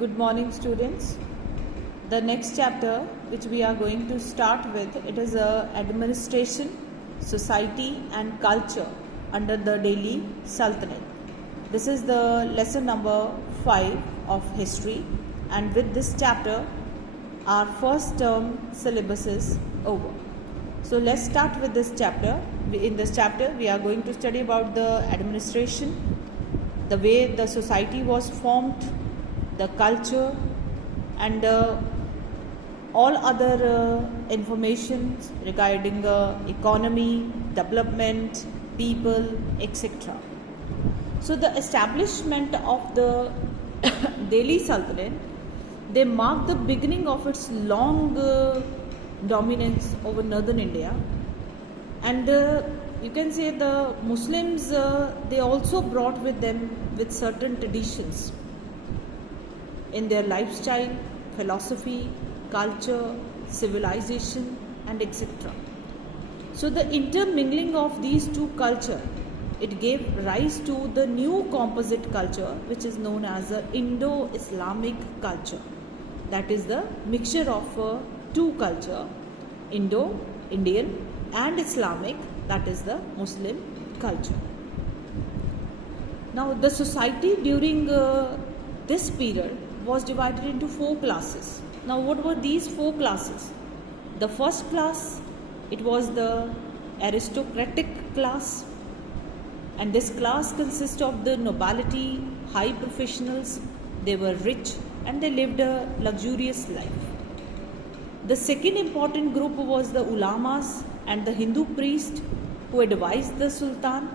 Good morning, students. The next chapter which we are going to start with, it is administration, society and culture under the Delhi Sultanate. This is the lesson number 5 of history, and with this chapter our first term syllabus is over. So let's start with this chapter. In this chapter we are going to study about the administration, the way the society was formed, the culture and all other information regarding economy, development, people, etc. So the establishment of the Delhi Sultanate, they marked the beginning of its long dominance over northern India, and you can say the Muslims they also brought with them with certain traditions in their lifestyle, philosophy, culture, civilization and etc. So the intermingling of these two cultures, it gave rise to the new composite culture which is known as the Indo-Islamic culture. That is the mixture of two culture, Indo-Indian and Islamic, that is the Muslim culture. Now the society during this period was divided into 4 classes. Now what were these 4 classes? The first class, it was the aristocratic class, and this class consists of the nobility, high professionals. They were rich and they lived a luxurious life. The second important group was the ulamas and the Hindu priest who advised the Sultan.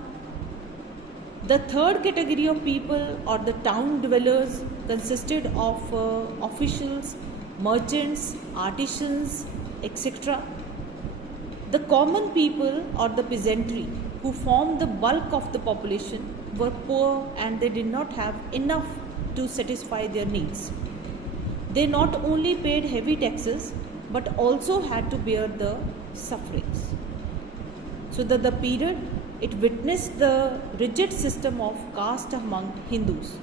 The third category of people or the town dwellers consisted of officials, merchants, artisans, etc. The common people or the peasantry who formed the bulk of the population were poor and they did not have enough to satisfy their needs. They not only paid heavy taxes but also had to bear the sufferings. So that the period, it witnessed the rigid system of caste among Hindus.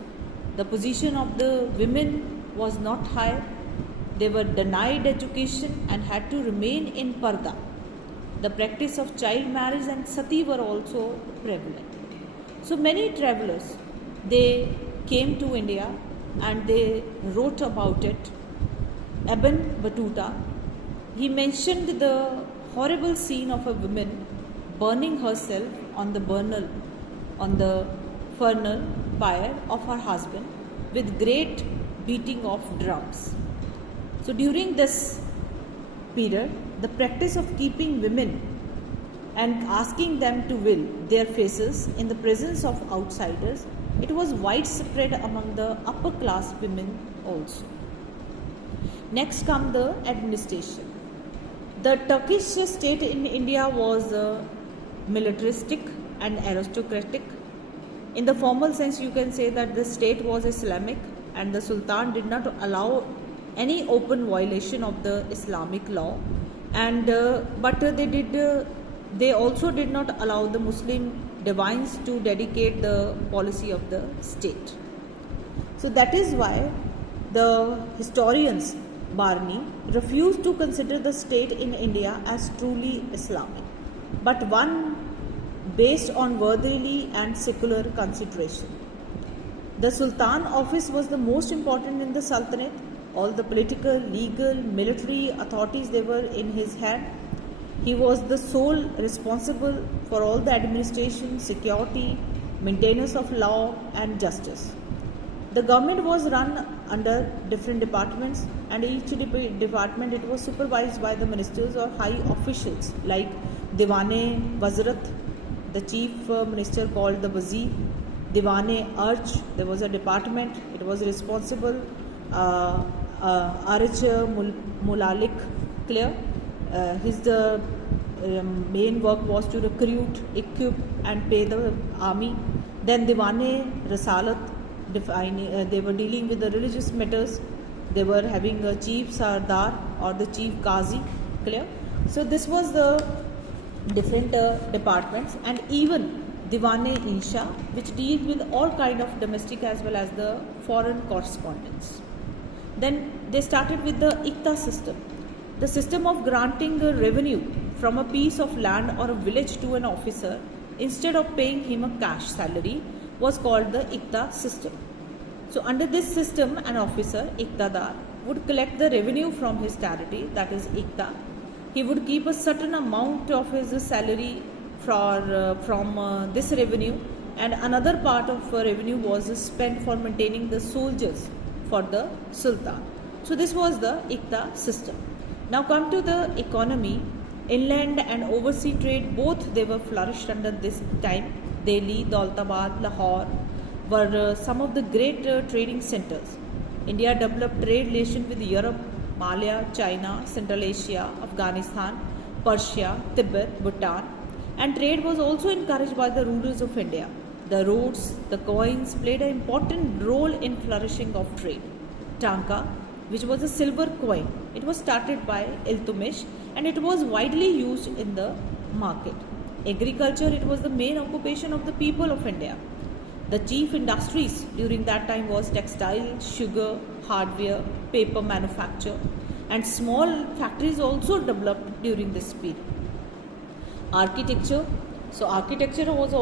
The position of the women was not high. They were denied education and had to remain in parda. The practice of child marriage and sati were also prevalent. So many travelers, they came to India and they wrote about it. Ibn Battuta, he mentioned the horrible scene of a woman burning herself on the funeral pyre of her husband with great beating of drums. So during this period, the practice of keeping women and asking them to veil their faces in the presence of outsiders, it was widespread among the upper class women also. Next comes the administration. The Turkish state in India was militaristic and aristocratic. In the formal sense, you can say that the state was Islamic and the Sultan did not allow any open violation of the Islamic law, and but they also did not allow the Muslim divines to dedicate the policy of the state. So that is why the historians Barni refused to consider the state in India as truly Islamic, but one based on worldly and secular consideration. The Sultan office was the most important in the Sultanate. All the political, legal, military authorities, they were in his hand. He was the sole responsible for all the administration, security, maintenance of law and justice. The government was run under different departments, and each department, it was supervised by the ministers or high officials like Diwane Wazrat, the chief minister called the Wazir. Diwane Arch, there was a department, it was responsible. Arch Mulalik, clear. His main work was to recruit, equip and pay the army. Then Diwane Risalat, they were dealing with the religious matters. They were having a chief Sardar or the chief Qazi, clear. So this was the different departments, and even Diwane-Insha, which deals with all kind of domestic as well as the foreign correspondence. Then they started with the Ikta system. The system of granting a revenue from a piece of land or a village to an officer instead of paying him a cash salary was called the Ikta system. So under this system, an officer, Iktadar, would collect the revenue from his territory, that is Ikta. He would keep a certain amount of his salary from this revenue, and another part of revenue was spent for maintaining the soldiers for the Sultan. So this was the Ikta system. Now come to the economy. Inland and overseas trade, both they were flourished under this time. Delhi, Daulatabad, Lahore were some of the great trading centers. India developed trade relations with Europe, Malaya, China, Central Asia, Afghanistan, Persia, Tibet, Bhutan, and trade was also encouraged by the rulers of India. The roads, the coins played an important role in flourishing of trade. Tanka, which was a silver coin, it was started by Iltutmish and it was widely used in the market. Agriculture, it was the main occupation of the people of India. The chief industries during that time was textile, sugar, hardware, paper manufacture, and small factories also developed during this period. Architecture. So architecture was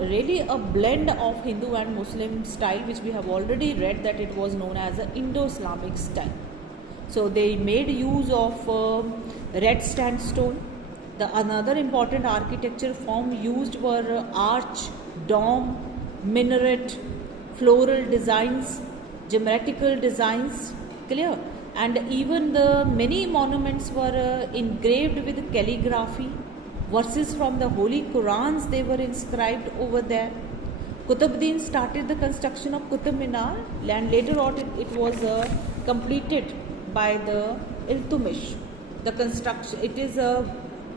really a blend of Hindu and Muslim style, which we have already read that it was known as an Indo-Islamic style. So they made use of red sandstone. The another important architecture form used were arch, dome, minaret, floral designs, geometrical designs, clear, and even the many monuments were engraved with calligraphy. Verses from the Holy Qurans, they were inscribed over there. Qutbuddin started the construction of Qutb Minar, and later on it was completed by the Iltutmish. The construction, it is a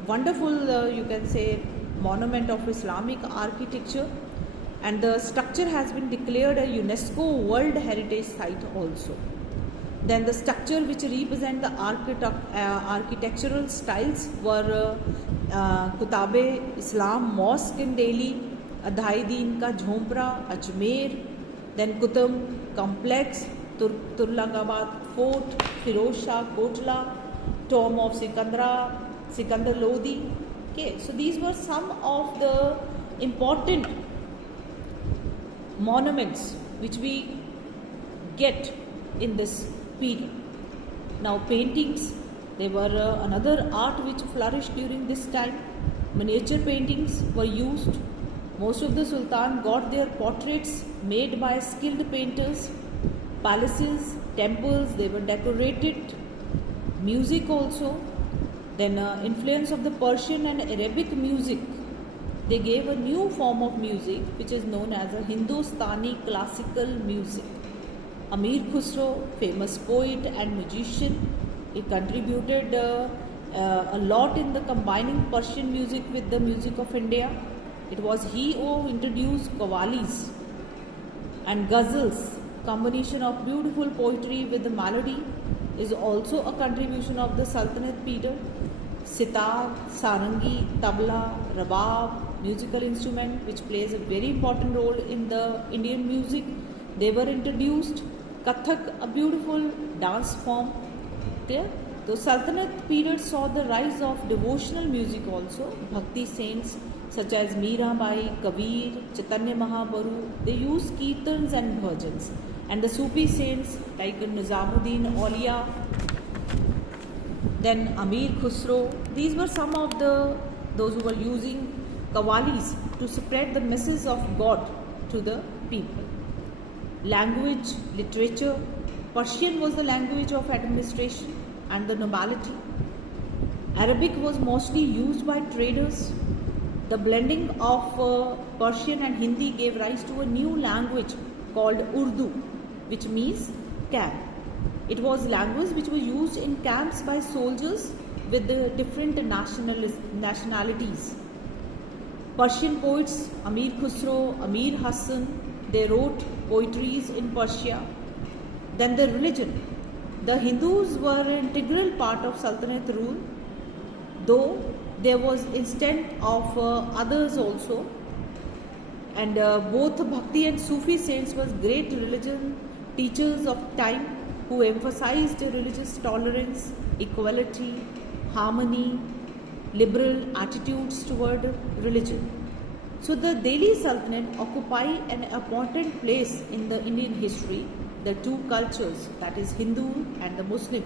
wonderful, you can say, monument of Islamic architecture, and the structure has been declared a UNESCO World Heritage Site also. Then the structure which represent the architectural styles were Kutabe Islam Mosque in Delhi, Adhai Deen ka Jhompra, Ajmer, then Qutb Complex, Turlangabad Fort, Firoz Shah Kotla, Tomb of Sikandar Lodi. Okay, so these were some of the important monuments which we get in this period. Now paintings, they were another art which flourished during this time. Miniature paintings were used. Most of the Sultan got their portraits made by skilled painters. Palaces, temples, they were decorated. Music also. Then influence of the Persian and Arabic music. They gave a new form of music which is known as a Hindustani classical music. Amir Khusro, famous poet and magician, he contributed a lot in the combining Persian music with the music of India. It was he who introduced qawwalis and ghazals. Combination of beautiful poetry with the melody is also a contribution of the Sultanate period. Sitar, sarangi, tabla, rabab, musical instrument which plays a very important role in the Indian music, they were introduced. Kathak, a beautiful dance form. Clear? The Sultanate period saw the rise of devotional music also. Bhakti saints such as Mirabai, Kabir, Chaitanya Mahaprabhu, they used kirtans and bhajans. And the Sufi saints like Nizamuddin Aulia, then Amir Khusro, these were some of those who were using qawwalis to spread the message of God to the people. Language, literature, Persian was the language of administration and the nobility. Arabic was mostly used by traders. The blending of Persian and Hindi gave rise to a new language called Urdu, which means camp. It was language which was used in camps by soldiers with the different nationalities. Persian poets, Amir Khusro, Amir Hassan, they wrote poetries in Persia. Then the religion. The Hindus were an integral part of Sultanate rule, though there was instant of others also. And both Bhakti and Sufi saints was great religion teachers of time who emphasized religious tolerance, equality, harmony, liberal attitudes toward religion. So the Delhi Sultanate occupy an important place in the Indian history. The two cultures, that is Hindu and the Muslim,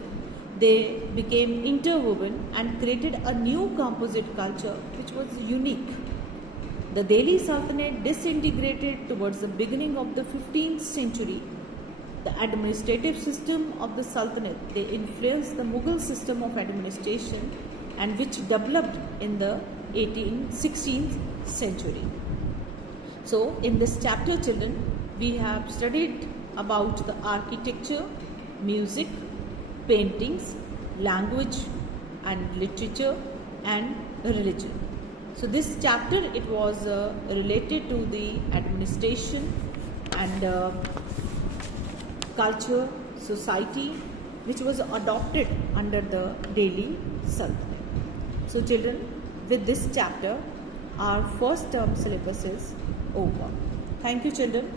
they became interwoven and created a new composite culture which was unique. The Delhi Sultanate disintegrated towards the beginning of the 15th century. The administrative system of the Sultanate, they influenced the Mughal system of administration and which developed in the 16th century. So in this chapter, children, we have studied about the architecture, music, paintings, language and literature and religion. So this chapter, it was related to the administration and culture, society, which was adopted under the Delhi Sultanate. So children, with this chapter, our first term syllabus is over. Thank you, children.